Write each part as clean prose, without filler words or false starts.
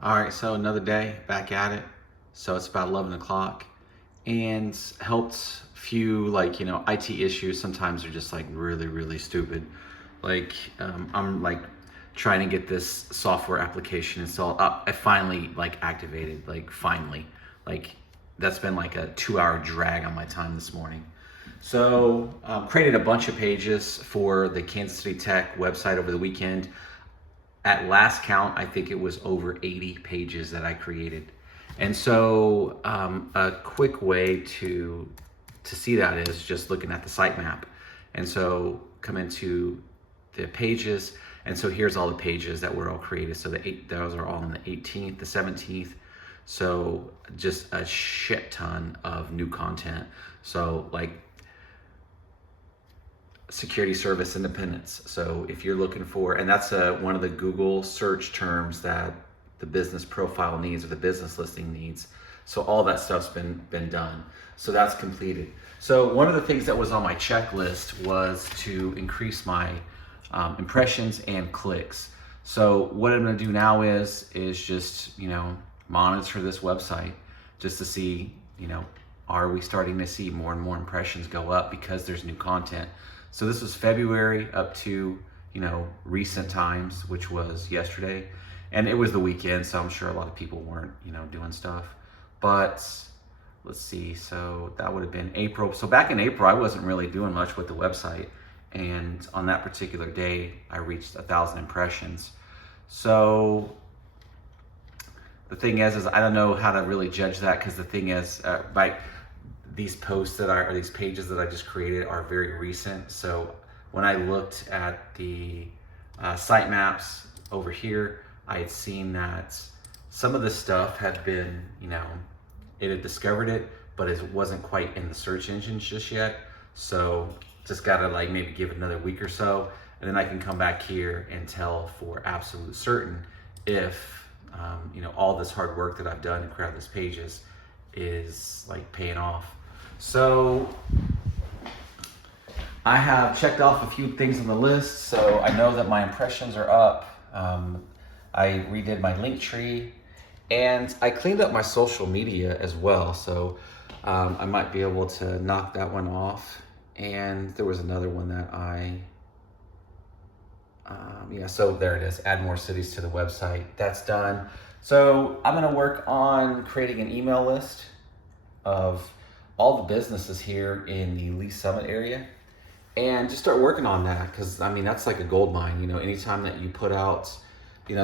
All right, so another day back at it. So it's about 11 o'clock and helped few IT issues. Sometimes they're just like really, really stupid. I'm like trying to get this software application installed. I finally activated, finally. Like that's been like a 2 hour drag on my time this morning. So created a bunch of pages for the Kansas City Tech website over the weekend. At last count, I think it was over 80 pages that I created. And so a quick way to see that is just looking at the sitemap. And so come into the pages. And so here's all the pages that were all created. So those are all on the 18th, the 17th. So just a shit ton of new content. So like security service independence. So if you're looking for, and that's one of the Google search terms that the business profile needs or the business listing needs. So all that stuff's been done. So that's completed. So one of the things that was on my checklist was to increase my impressions and clicks. So what I'm going to do now is just monitor this website just to see are we starting to see more and more impressions go up because there's new content. So this was February up to, recent times, which was yesterday. And it was the weekend, so I'm sure a lot of people weren't, doing stuff. But let's see, so that would have been April. So back in April, I wasn't really doing much with the website. And on that particular day, I reached 1,000 impressions. So the thing is I don't know how to really judge that, because the thing is, these posts or these pages that I just created are very recent. So when I looked at the sitemaps over here, I had seen that some of the stuff had been, it had discovered it, but it wasn't quite in the search engines just yet. So just gotta maybe give it another week or so, and then I can come back here and tell for absolute certain if all this hard work that I've done to create these pages is paying off. So I have checked off a few things on the list. So I know that my impressions are up. I redid my Linktree, and I cleaned up my social media as well. So I might be able to knock that one off. And there was another one that so there it is. Add more cities to the website. That's done. So I'm going to work on creating an email list of all the businesses here in the Lee Summit area, and just start working on that, because that's like a gold mine. Anytime that you put out,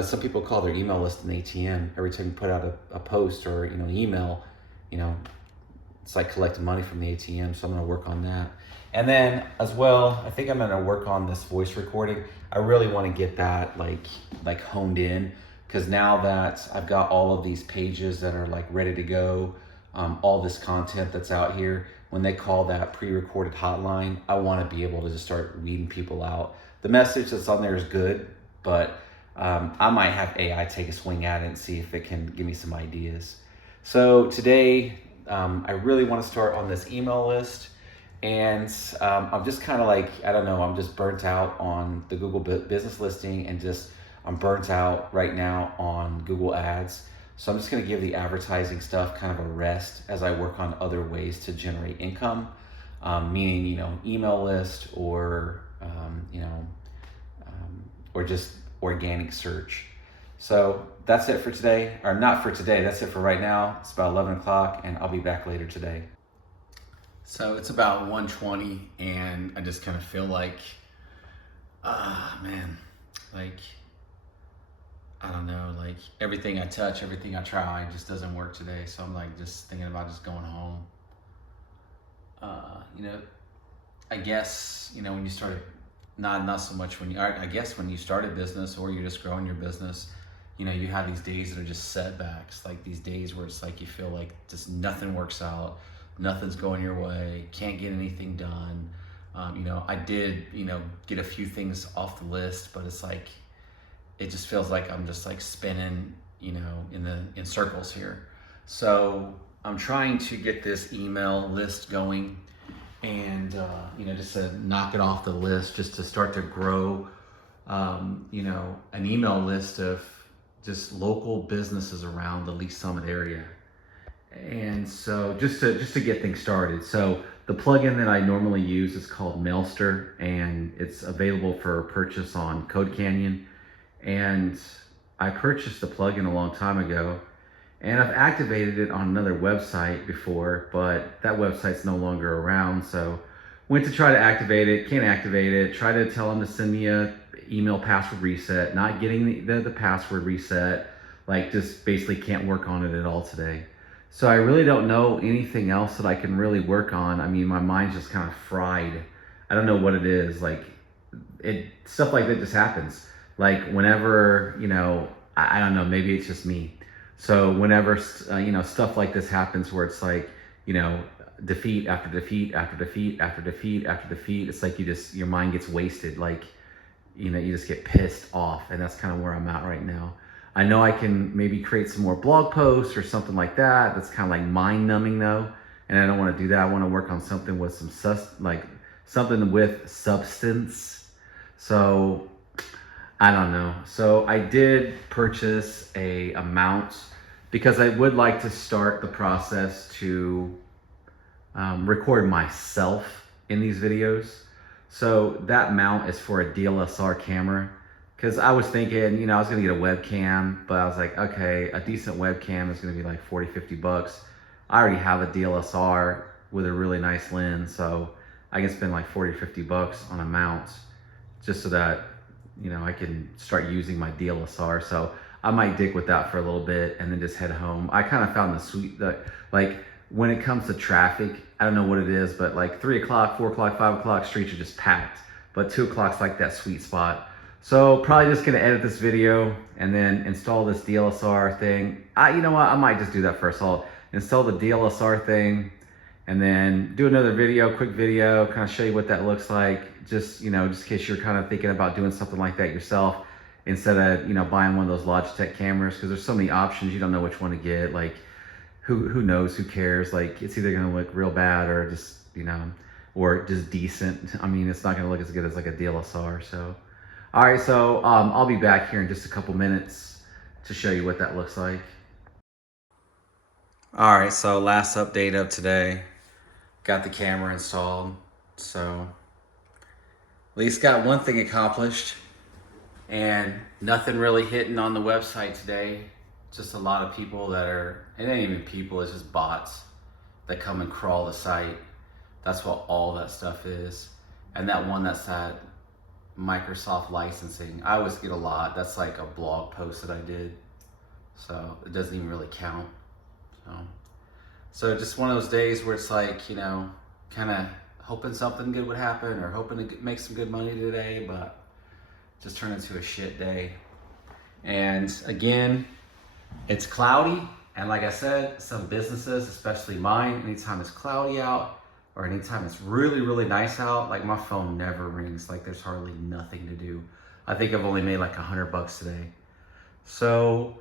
some people call their email list an ATM. Every time you put out a post or an email, it's like collecting money from the ATM. So I'm going to work on that. And then as well, I think I'm going to work on this voice recording. I really want to get that like honed in, because now that I've got all of these pages that are ready to go, all this content that's out here, when they call that pre-recorded hotline, I want to be able to just start weeding people out. The message that's on there is good, but I might have AI take a swing at it and see if it can give me some ideas. So today, I really want to start on this email list. And I'm just kind of I don't know, I'm just burnt out on the Google business listing, and I'm burnt out right now on Google Ads. So I'm just going to give the advertising stuff kind of a rest as I work on other ways to generate income, meaning, email list or just organic search. So that's it for today, or not for today. That's it for right now. It's about 11 o'clock, and I'll be back later today. So it's about 1:20, and I just kind of feel man, I don't know, everything I touch, everything I try just doesn't work today. So I'm just thinking about just going home. I guess, when you started, not so much I guess when you start a business or you're just growing your business, you have these days that are just setbacks, these days where it's you feel just nothing works out, nothing's going your way, can't get anything done. I did, get a few things off the list, but it's it just feels like I'm just spinning, in circles here. So I'm trying to get this email list going, and just to knock it off the list, just to start to grow, an email list of just local businesses around the Lee Summit area. And so just to get things started, so the plugin that I normally use is called Mailster, and it's available for purchase on Code Canyon. And I purchased the plugin a long time ago, and I've activated it on another website before, but that website's no longer around. So went to try to activate it, can't activate it, try to tell them to send me a email password reset, not getting the password reset, like just basically can't work on it at all today. So I really don't know anything else that I can really work on. I mean, my mind's just kind of fried. I don't know what it is. Like, stuff like that just happens. Like whenever, I don't know, maybe it's just me. So whenever, stuff like this happens where it's like, defeat after defeat after defeat after defeat after defeat, it's like your mind gets wasted. Like, you just get pissed off. And that's kind of where I'm at right now. I know I can maybe create some more blog posts or something like that. That's kind of like mind numbing though. And I don't want to do that. I want to work on something with something with substance. So I don't know. So I did purchase a mount because I would like to start the process to record myself in these videos. So that mount is for a DSLR camera. Because I was thinking, I was going to get a webcam, but I was like, okay, a decent webcam is going to be like 40, 50 bucks. I already have a DSLR with a really nice lens, so I can spend like 40, 50 bucks on a mount just so that, I can start using my DSLR. So I might dig with that for a little bit and then just head home. I kind of found like when it comes to traffic, I don't know what it is, but like 3 o'clock, 4 o'clock, 5 o'clock, streets are just packed. But 2 o'clock's like that sweet spot. So probably just gonna edit this video and then install this DSLR thing. You know what, I might just do that first. I'll install the DSLR thing and then do another video, quick video, kind of show you what that looks like. Just in case you're kind of thinking about doing something like that yourself instead of, buying one of those Logitech cameras, because there's so many options, you don't know which one to get. Like, who knows, who cares? Like, it's either gonna look real bad or just, or just decent. I mean, it's not gonna look as good as like a DSLR, so. All right, so I'll be back here in just a couple minutes to show you what that looks like. All right, so last update of today. Got the camera installed, so at least got one thing accomplished. And nothing really hitting on the website today. Just a lot of people it ain't even people, it's just bots that come and crawl the site. That's what all that stuff is. And that one that's that Microsoft licensing, I always get a lot. That's like a blog post that I did, so it doesn't even really count. So just one of those days where it's like, kind of hoping something good would happen or hoping to make some good money today, but just turned into a shit day. And again, it's cloudy, and like I said, some businesses, especially mine, anytime it's cloudy out or anytime it's really, really nice out, like my phone never rings. Like there's hardly nothing to do. I think I've only made like $100 today. So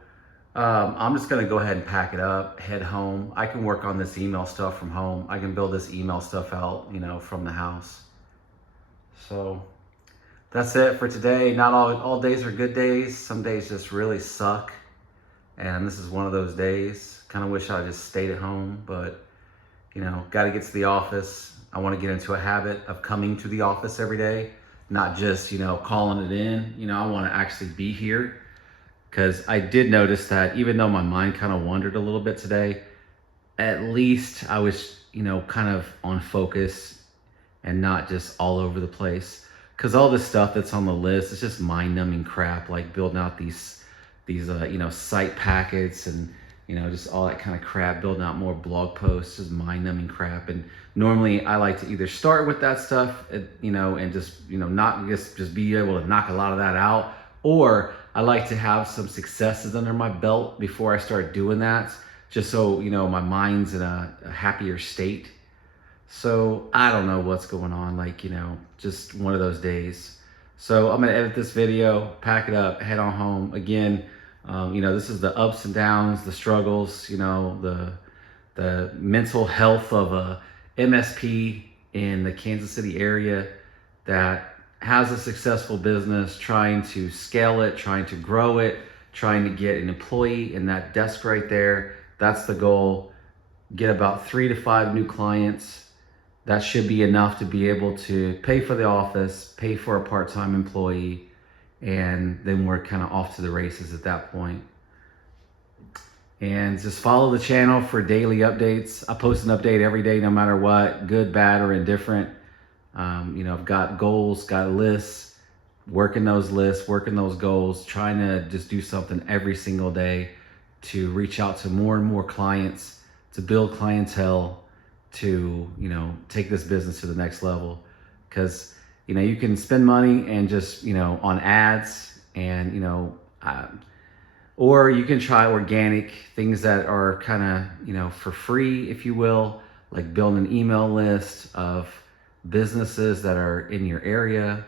I'm just gonna go ahead and pack it up, head home. I can work on this email stuff from home. I can build this email stuff out, from the house. So that's it for today. Not all days are good days. Some days just really suck. And this is one of those days. Kind of wish I just stayed at home, but got to get to the office. I want to get into a habit of coming to the office every day, not just, calling it in. I want to actually be here, because I did notice that even though my mind kind of wandered a little bit today, at least I was, kind of on focus and not just all over the place. Because all this stuff that's on the list is just mind-numbing crap, like building out these site packets and just all that kind of crap, building out more blog posts, just mind-numbing crap. And normally I like to either start with that stuff, and just, not just be able to knock a lot of that out, or I like to have some successes under my belt before I start doing that, just so, my mind's in a happier state. So I don't know what's going on, like, just one of those days. So I'm gonna edit this video, pack it up, head on home. Again, this is the ups and downs, the struggles, the mental health of a MSP in the Kansas City area that has a successful business, trying to scale it, trying to grow it, trying to get an employee in that desk right there. That's the goal. Get about 3 to 5 new clients. That should be enough to be able to pay for the office, pay for a part-time employee, and then we're kind of off to the races at that point. And just follow the channel for daily updates. I post an update every day, no matter what, good, bad, or indifferent. I've got goals, got lists, working those lists, working those goals, trying to just do something every single day to reach out to more and more clients, to build clientele, to, take this business to the next level. Because, you can spend money and just, on ads and, or you can try organic things that are kind of, for free, if you will, like build an email list of businesses that are in your area.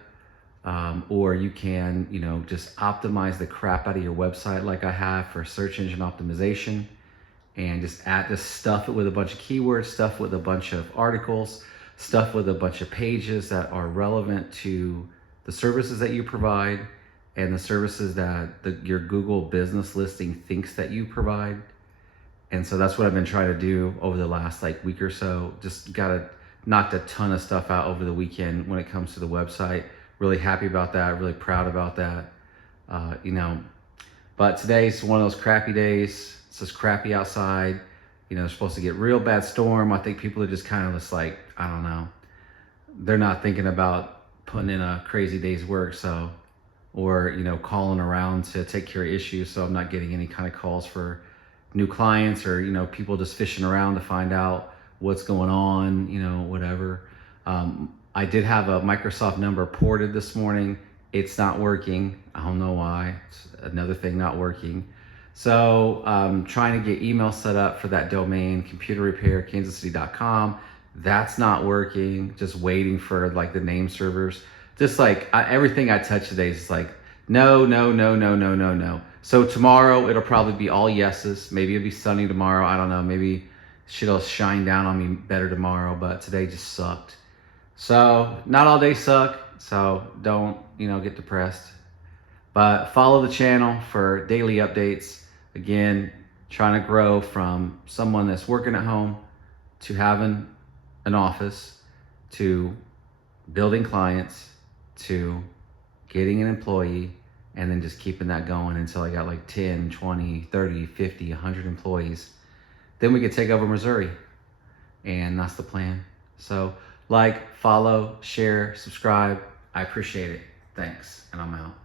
Or you can, just optimize the crap out of your website like I have for search engine optimization, and just stuff it with a bunch of keywords, stuff with a bunch of articles, stuff with a bunch of pages that are relevant to the services that you provide and the services that your Google business listing thinks that you provide. And so that's what I've been trying to do over the last week or so. Just knocked a ton of stuff out over the weekend when it comes to the website. Really happy about that, really proud about that. But today's one of those crappy days. It's just crappy outside. They're supposed to get real bad storm. I think people are just kind of just I don't know. They're not thinking about putting in a crazy day's work, or calling around to take care of issues. So I'm not getting any kind of calls for new clients, or people just fishing around to find out what's going on, whatever. I did have a Microsoft number ported this morning. It's not working. I don't know why. It's another thing not working. So trying to get email set up for that domain, computerrepairkansascity.com. That's not working. Just waiting for the name servers. Just everything I touch today is no, no, no, no, no, no, no. So tomorrow it'll probably be all yeses. Maybe it'll be sunny tomorrow. I don't know. Maybe shit'll shine down on me better tomorrow. But today just sucked. So not all days suck. So don't get depressed. But follow the channel for daily updates. Again, trying to grow from someone that's working at home to having an office, to building clients, to getting an employee, and then just keeping that going until I got 10, 20, 30, 50, 100 employees. Then we could take over Missouri. And that's the plan. So follow, share, subscribe. I appreciate it. Thanks. And I'm out.